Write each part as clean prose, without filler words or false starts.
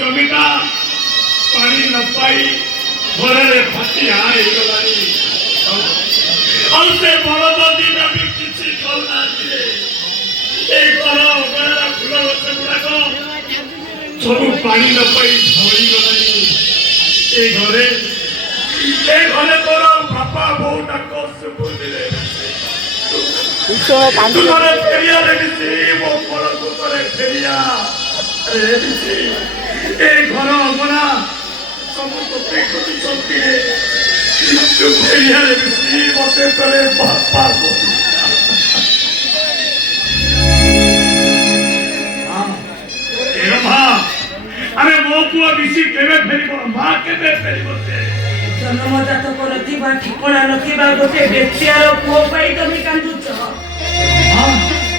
जमीटा पानी न पाई घरे फाटी हाई गलानी और से बलद दिना भी किसी कलना ए घर अगणार फूल गछ गुड़ाक सब पानी न पाई झड़ी गलानी ए घरे तोर बापा बोऊ डाक सुबुदिले तुम्हारे फेरिया लेकिसी वो बड़ कुतरे फेरिया लेकिसी ए घर अगना सब कोते कोती चलती है तू फेरिया लेकिसी मते तोरे बापा को हां ए मां अरे मो पुआ बिसी केबे फेरी को मां केबे फेरी बोते जन्मजात करथिबा ठिकणा नथिबा गोटे बेचियार पुओ पाई तमे कांदुछ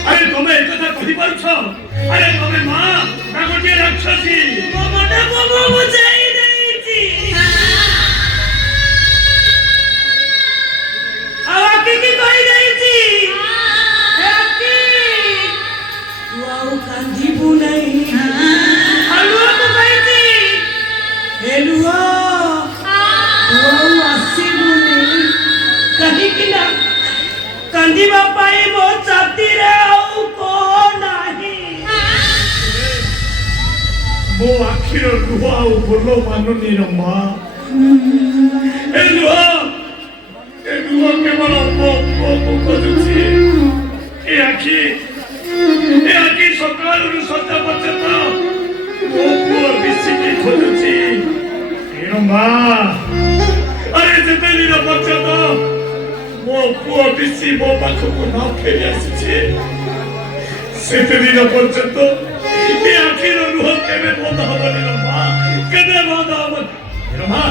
अरे तुम एक कथा कहि पारुछ अरे तुम मां ना गोटे राक्षसी मो मोटा को बुझाई देइछि आके की कहि देइछि आके तू आउ कांदीबु नहीं हलुआ को कहिछि हेलुआ कहीं कि ना कंदीबा पाई मो छाती रे आउ को नहीं मो आखिर लुहा आउ बोलो मानुनी रे मां ए लुहा केवल मो को खोजुछि ए आखि सकाळु सत्ता पर्यंत मो को बिसिकी खोजुछि ए मां अरे जेते दिन पर्यंत मो पुओ बिसी मो पाखକୁ न फेरी आसीছে ସେତେ ଦିନ ପର୍ଯ୍ୟନ୍ତ ଏ ଆଖିର ଲୁହ କେବେ ବନ୍ଦ ହବନି ରେ ମା କେବେ ବନ୍ଦ ହବନି ରେ ମା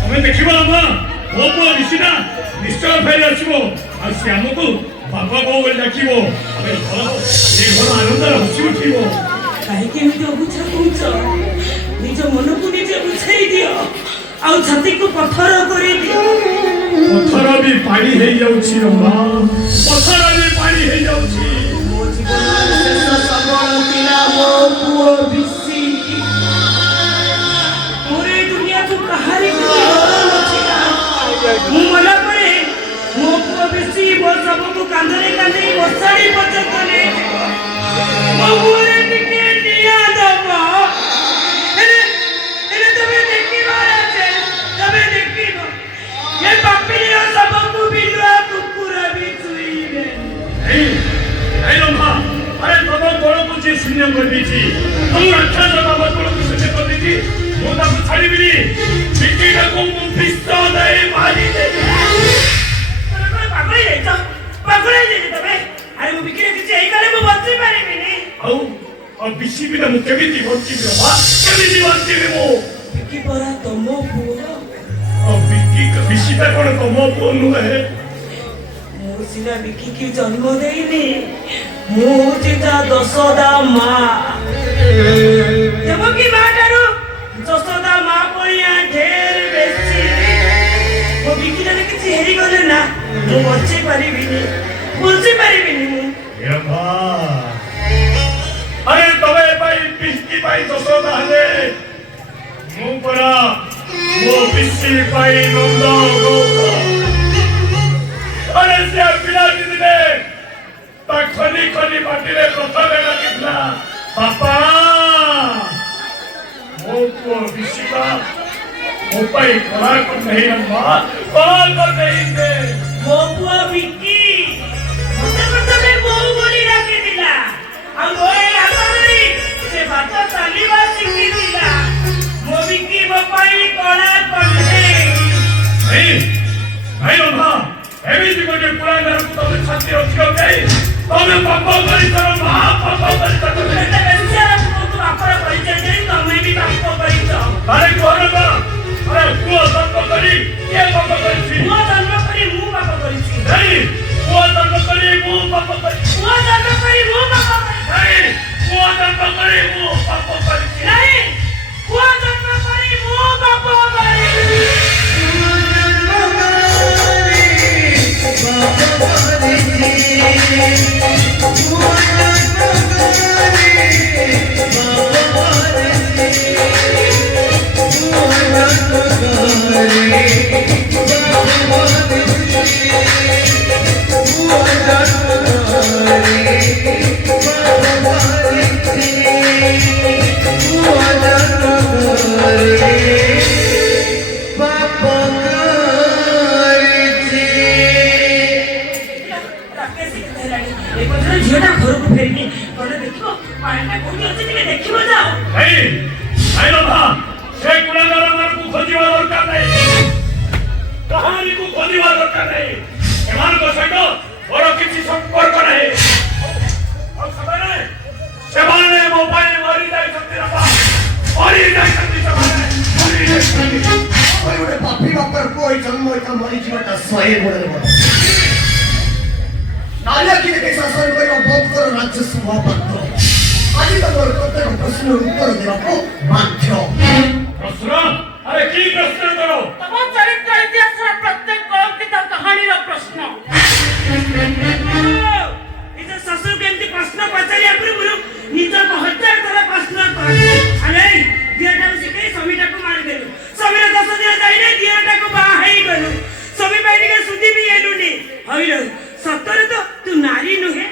ତମେ ଦେଖିବ ମା ମୋ ପୁଅ ବିସି ନା ନିଶ୍ଚୟ ଫେରି ଆସିବ ଆଉ ସେ ଆମକୁ ବାପା ବୋଉ ବୋଲି ଡାକିବ ଆମେ ଏ ଘର ଆନନ୍ଦରେ ହସି ଉଠିବ କାହିଁକି ଏମିତି ଅବୁଝା କହୁଛ ନିଜ ମନକୁ ନିଜେ ବୁଝେଇ ଦିଅ ଆଉ ଛାତିକୁ ପଥର କରି ଦିଅ पत्थर भी पानी है जाउछि रे मां पत्थर भी पानी है जाउछि मो जीवन शेष सबल तिला मो पुओ बिसी पूरे दुनिया को कहारी को नथिला मु मना परे मो पुओ बिसी मो सब को कांदरे कांदे बसाड़ी पर्यंत ले मो पुरे टिके निया दबा एने तबे देखि बारा छे तबे देखि ये पापिलियो सबको बिलुआ कुकुरा भी छुईबे नहीं लम्हा अरे तब गोड़ को जे शून्य कर दीची हम रक्षा तब गोड़ को शून्य कर दीची वो तब छाड़ी बिली बिकी का को पिस्ता नहीं मारी दे अरे पागल है तबे अरे वो बिकी के जे करे वो बच्ची मारी बिनी और बिसी बिना मु केबिति बच्ची बा केबिति बच्ची मो बिकी परा तमो पुओ बिसी का कोन तमो पुओ नुहे मो सिना बिकी की जन्म देइनी मो चिता दशदा मां जब की बाटारू दशदा मां पड़िया ढेर बेसी वो बिकी ने किछि हेरी गले ना मो बच्ची परिबिनी बुझी परिबिनी मु ए मां अरे तबे भाई बिस्की भाई दशदा हले मु परा वो बिस्सी भाई नंदा गोता अरे से पिला दिने ता खनी खनी माटी रे प्रथमे लागिला पापा मो को बिस्सीका मो पाई कला को नहीं मां कॉल कर नहीं दे मो पुआ बिकी मते मो बोली डाके दिला आ ओए आगरी से बात चालीबा सिखी दिला मो बिकी मो पाई कला करले नहीं लम्हा एमिति कोटे पुरा घर को तमे छाती रखियो गई तमे पापा करी तर मां पापा करी तर एते बेचारा को तू आपरा परिचय दे तमे भी पाप करिछ अरे कोरबा अरे को सब करी के पापा करी मो जन्म करी मु पाप करिछि नहीं ଆଇଲ ଭା ସେ ଗୁଣାଗାରମାନଙ୍କୁ ଖୋଜିବା ଦରକାର ନାହିଁ କାହାଣୀକୁ ଖୋଜିବା ଦରକାର ନାହିଁ ଏମାନଙ୍କ ସହିତ ମୋର କିଛି ସମ୍ପର୍କ ନାହିଁ ଆଉ ସେମାନେ ମୋ ପାଇଁ ମରିଯାଇଛନ୍ତି ମରିଯାଇଛନ୍ତି ସେମାନେ ମରିଯାଇଛନ୍ତି ଗୋଟେ ପାପି ବାପର ପୁଅ ଏଇ ଜନ୍ମ ଏକା ମରିଯିବାଟା 100 ଗୁଣରେ ବଡ଼ ନାଲିଆଖିରେ କି ଶାସନ କରିବା ବନ୍ଦ କର ରାଜସ୍ୱ ମହାପାତ୍ର ଆଜି ତମର ପ୍ରତ୍ୟେକ ପ୍ରଶ୍ନର ଉତ୍ତର ଦେବାକୁ ବାଧ୍ୟ ପ୍ରଶ୍ନ ଆରେ କି ପ୍ରଶ୍ନ କର ତମ ଚରିତ୍ର ଇତିହାସର ପ୍ରତ୍ୟେକ କଳଙ୍କିତ କାହାଣୀର ପ୍ରଶ୍ନ ନିଜ ଶାଶୁକୁ କେମିତି ପ୍ରଶ୍ନ ପଚାରିବା ପୂର୍ବରୁ ନିଜକୁ 1000 ଥର ପ୍ରଶ୍ନ କର ଆରେ ଦିଅଟାକୁ ଶିଖେଇ ସ୍ୱାମୀଟାକୁ ମାରିଦେଲୁ ସ୍ୱାମୀର 10 ଦିନ ଯାଇଲେ ଦିଅଟାକୁ ବାହା ହେଇଗଲୁ ସ୍ୱାମୀ ପାଇଁ ଟିକେ ସୁଧି ବି ହେଲୁନି ହଇଲ ସତରେ ତ ତୁ ନାରୀ ନୁହେଁ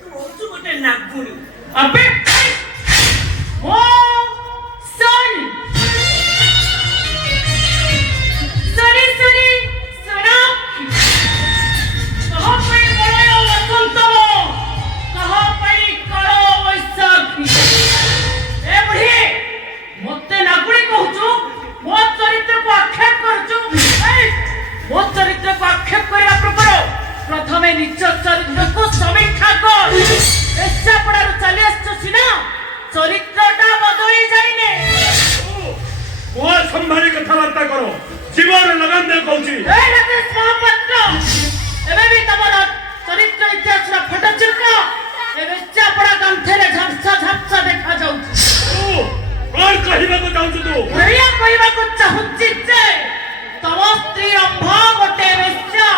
ତୁ ହଉଛୁ ଗୋଟେ ନାଗୁଣୀ ଅବେ ମୋ son ସରି ସରି ସରା କହ ପାଇଁ ବଳୟ ବସନ୍ତ କହ ପାଇଁ କଳ ବୈଶାଖୀ ଏ ବୁଢ଼ୀ ମୋତେ ନାଗୁଣୀ କହୁଛୁ ମୋ ଚରିତ୍ରକୁ ଆକ୍ଷେପ କରୁଛୁ ମୋ ଚରିତ୍ରକୁ ଆକ୍ଷେପ କରିବା ପୂର୍ବରୁ ପ୍ରଥମେ ନିଜ ଚରିତ୍ରକୁ ସମୀକ୍ଷା କର ବେଶ୍ୟାପଡ଼ାରୁ ଚାଲି ଆସିଛୁ ସିନା ଚରିତ୍ରଟା ବଦଳି ଯାଇନି ମୋ ସମ୍ଭାଳି କଥାବାର୍ତ୍ତା କର ଜୀବନ ଲଗାମ ଦେ କହୁଛି ରାଜେଶ ମହାପାତ୍ର ଏବେ ବି ତମର ଚରିତ୍ର ଇତିହାସର ଫଟୋ ଚିତ୍ର ଏ ବେଶ୍ୟାପଡ଼ା ଗ୍ରନ୍ଥରେ ଝାପ୍ସା ଝାପ୍ସା ଦେଖାଯାଉଛି କଣ କହିବାକୁ ଚାହୁଁଛୁ ତୁ ଏଇଆ କହିବାକୁ ଚାହୁଁଛି ଯେ ତମ ସ୍ତ୍ରୀ ଅମ୍ଭ ଗୋଟେ ବେଶ୍ୟା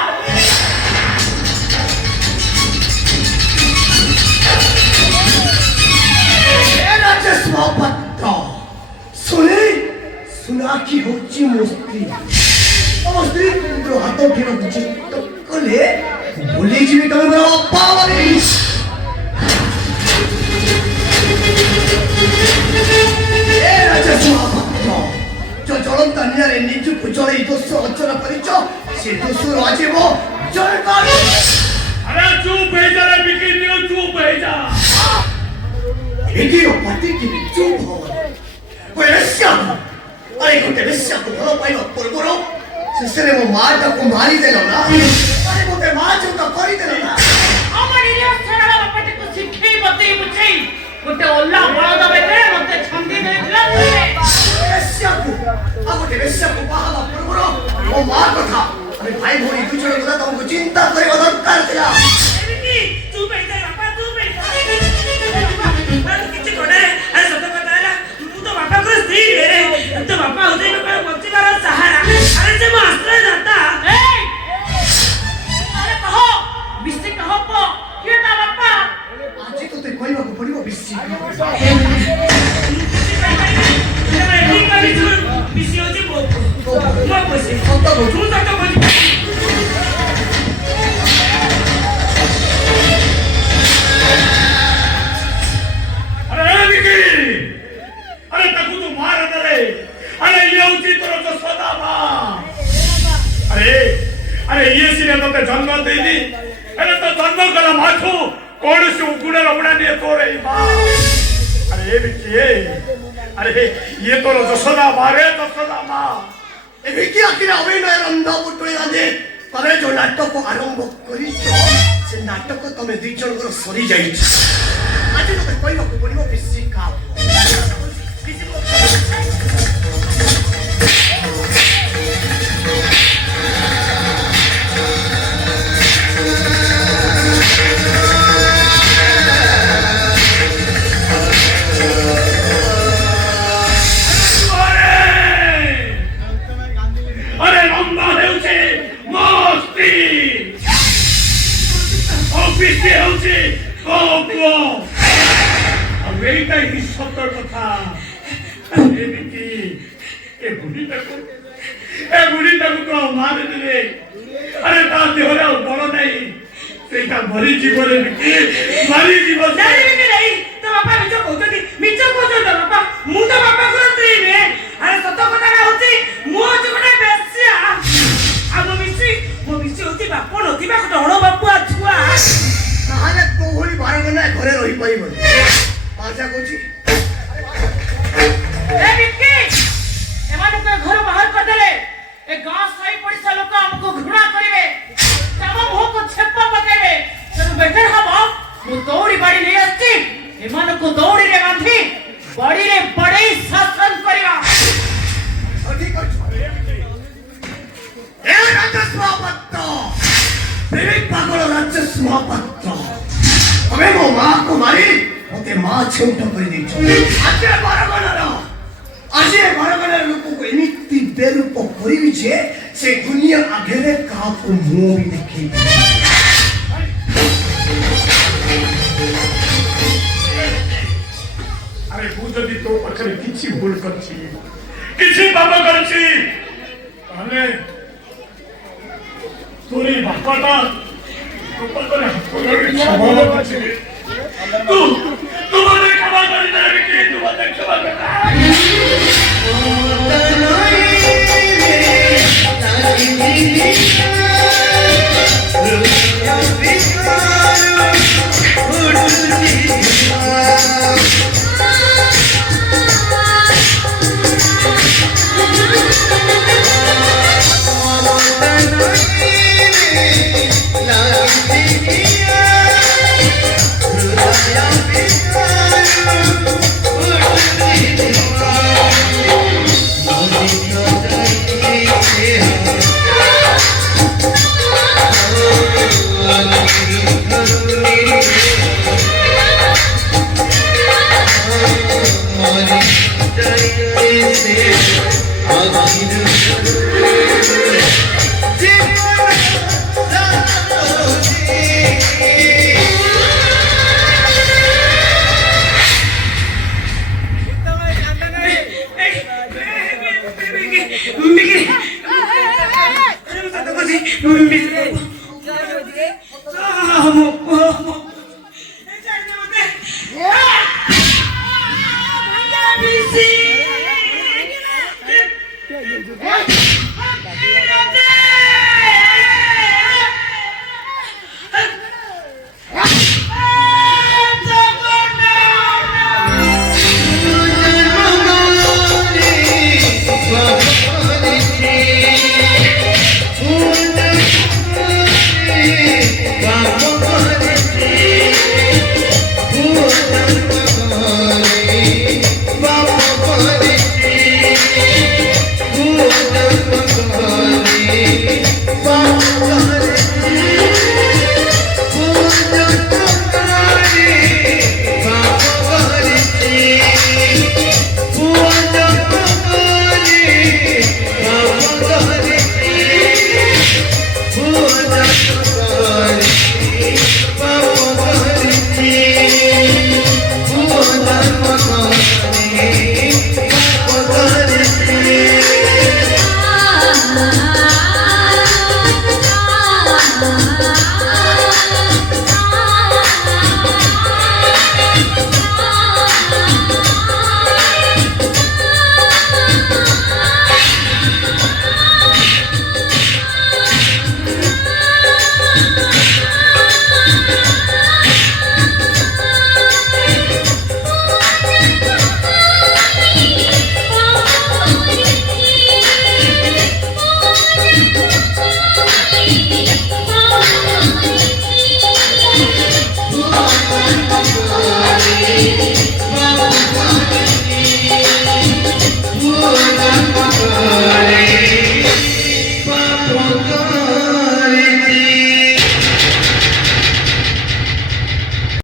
ରାଜେଶ ମହାପାତ୍ର ସୁନା କି ହଉଛି ମୋ ସ୍ତ୍ରୀ ତମ ସ୍ତ୍ରୀ ହାତ ଉଠିବାକୁ ଚିନ୍ତା କଲେ ଭୁଲିଯିବି ତମେ ମୋର ଅପା ବୋଲି ରାଜେଶ ମହାପାତ୍ର ଯୋଉ ଜଳନ୍ତ ନିଆଁରେ ନିଜକୁ ଜଳେଇ ଦୋଷ ଅର୍ଜନ କରିଛ ସେ ଦୋଷରୁ ଆଜି ମୋ ଜଳକାଳ अरे चुप है जा रे बिकी नियो चुप है जा ଏଠିର ପାଟିକି ଚୁପ୍ ହବ ଗୋଟେ ବେଶ୍ୟାକୁ ଆରେ ଗୋଟେ ବେଶ୍ୟାକୁ ଭଲ ପାଇବା ପୂର୍ବରୁ ଶେଷରେ ମୋ ମାଟାକୁ ମାରିଦେଲ ନା ଆରେ ମୋତେ ମା ଚଉତା କରିଦେଲ ନା ଆମ ନିରୀହ ସରଳ ବାପଟିକୁ ଶିଖେଇ ବତେଇ ବୁଝେଇ ଗୋଟେ ଓଲା ବଳଦ ବେକରେ ମୋତେ ଛନ୍ଦି ଦେଇଥିଲା ବେଶ୍ୟାକୁ ଆଉ ଗୋଟେ ବେଶ୍ୟାକୁ ବାହା ହେବା ପୂର୍ବରୁ ମୋ ମା କଥା ଆରେ ଭାଇ ଭଉଣୀ ଦୁଇ ଜଣ କଥା ତମକୁ ଚିନ୍ତା କରିବା ଦରକାର ଥିଲା ଚୁପ୍ ହେଇଯାଏ ବାପା ଚୁପ୍ ହେଇଯାଏ କିଛି କରେ ଆରେ ସତ କଥା ହେଲା ମୁଁ ତ ବାପାଙ୍କର ସ୍ତ୍ରୀ ରେ ତ ବାପା ହଉଛି ବଞ୍ଚିବାର ସାହାରା ଆରେ ସେ ମୋ ଆଶ୍ରୟଦାତା ଆରେ କହ ବିଶି କହ କିଏ ତା ବାପା ଆଜି ତୋତେ କହିବାକୁ ପଡିବ ବିଶି ବିଶି ହଉଛି ମୋ ପଇସା ସତ କହୁଛୁ ମୁଁ ସତ କହୁଛି अरे बिकी अरे तकू तो मार दे अरे ये उची तोर तो सदा मां अरे ये सिने तो ते जन्म दे दी अरे तो जन्म कला माथू कोण से उगुडे रबडा ने तोरे मां अरे बिकी अरे ये तोर तो सदा मारे तो सदा मां ଏ ବିକି ଆଖିରେ ଅଭିନୟ ରନ୍ଧ ପୁଟୁଳି ବାନ୍ଧି ତମେ ଯୋଉ ନାଟକ ଆରମ୍ଭ କରିଛ ସେ ନାଟକ ତମେ ଦୁଇ ଜଣଙ୍କର ସରିଯାଇଛି ଆଜି ତତେ କହିବାକୁ ପଡିବ ବେଶୀ କାମ अरे रंबा हेउचे मस्ती ऑफिस हेउचे कोपुओ अब एटा ही सत्य कथा ए बिकी ए बुढ़ी तक को मार देले अरे ता देहरे बड़ नहीं सेटा मरी जीवन बिकी मरी जीवन नहीं बिकी नहीं तो बापा मिଛ କହୁଛନ୍ତି ବାପା ମୁଁ ତ ବାପାଙ୍କର ସ୍ତ୍ରୀ ନୁହେଁ ଆରେ ସତ କଥାଟା ହଉଛି ମୁଁ ହଉଛି ଗୋଟେ ବେଶ୍ୟା ଆଉ ମୋ ମିଶି ହଉଛି ବାପ ନଥିବା ଗୋଟେ ଅଣ ବାପୁଆ ଛୁଆ ତାହେଲେ କୋଉଭଳି ବାରଗନା ଘରେ ରହିପାରିବନି ବାଜା କହୁଛି ପାତ୍ର ତମେ ମୋ ମାଆକୁ ମାରି ମତେ ମା ଛେଉଟ କରିଦେଇଛ। ଆଜି ଏ ବରଗଡ଼ର ଲୋକକୁ ଏମିତି ବେରୂପ କରିବି ଯେ ସେ ଦୁନିଆ ଆଗରେ କାହାକୁ ମୁହଁ ବି ଦେଖେଇବି। ଆରେ ମୁଁ ଯଦି ତୋ ପାଖରେ କିଛି ଭୁଲ କରିଛି କିଛି ପାପ କରିଛି ତାହେଲେ ତୋରି ବାପାଟା ତୋ ପାଖରେ କ୍ଷମା ମାଗୁଛି। ତୁ ମୋତେ କ୍ଷମା କରିଦେବି କି ତୁ ମୋତେ କ୍ଷମା Thank you.